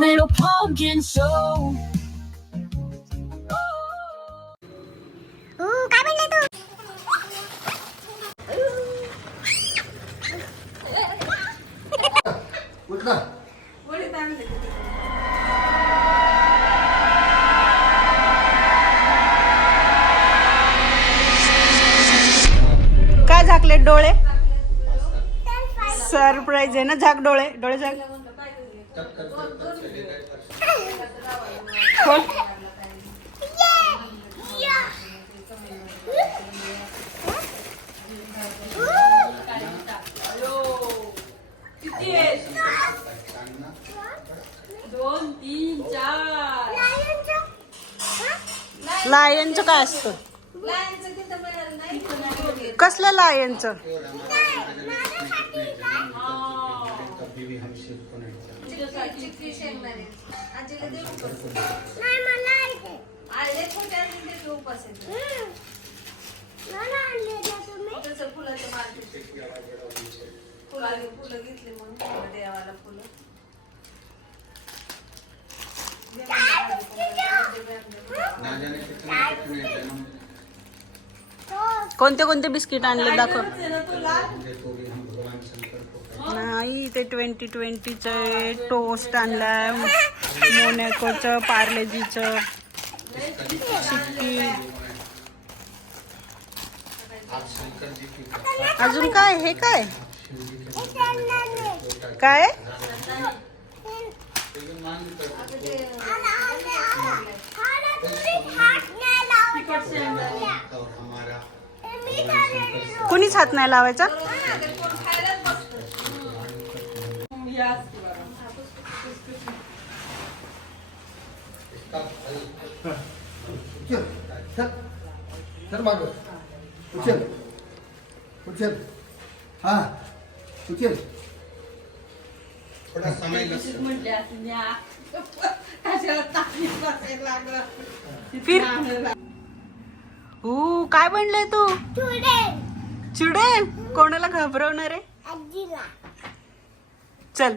Little pumpkin show. काय म्हणले तू? काय झाकले डोळे? सरप्राईज आहे ना. झाक डोळे. डोळे झाक. खोल. लायनचं काय असतं? कसलं लायनचं? फुलं घेतली म्हणून देवाला फुलं. कोणते कोणते बिस्किट आणले दाखव. नाही ते 2020चे टोस्ट आणलाय, मोनॅकोचं, पार्लेजीचं, चिक्की. अजून काय? हे काय काय? कुणीच हात नाही लावायचा. सर माग उचल उचल. हा उचल. थोडा समय काय बनलंय तू? चुडेल. कोणाला घाबरवणार आहे? चल.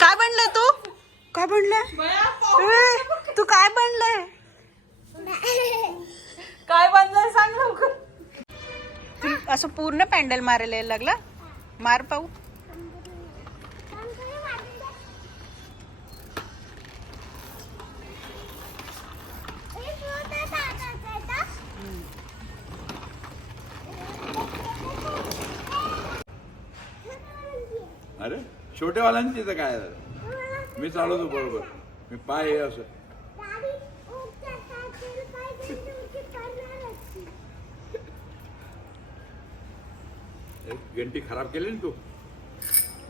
काय बनलंय तू? काय बनलंय तू? काय बनलंय? काय बनलंय सांग लवकर. तू असं पूर्ण पॅन्डल मारायला लागला. मार पाहू. अरे छोटेवाल्यांची तर काय मी चालवतो बरोबर. मी पाय हे असं घंटी खराब केली ना तू.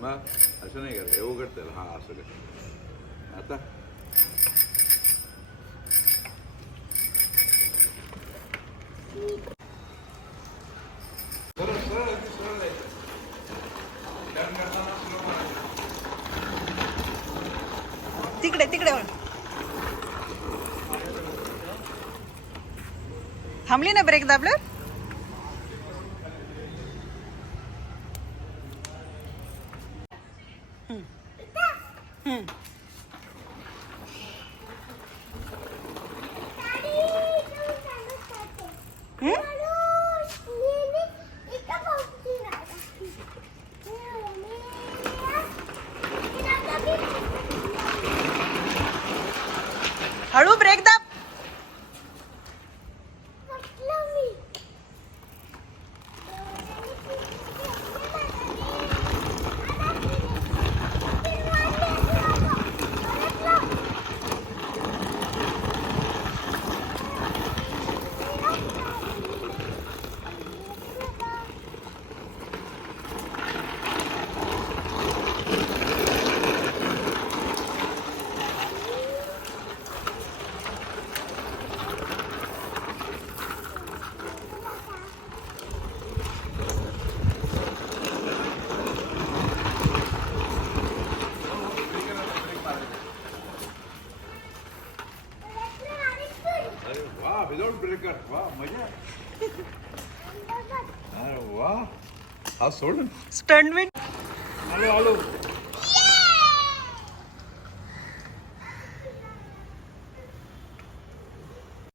मग असं नाही कर. हे उघड त्याला. हा असं कर. आता तिकडे तिकडे थांबली ना ब्रेक दाबलं. हळू ब्रेक दाब. वा विदाउट ब्रेकर वा मजा अरे वा हा सोड स्टंट विन आलो आलो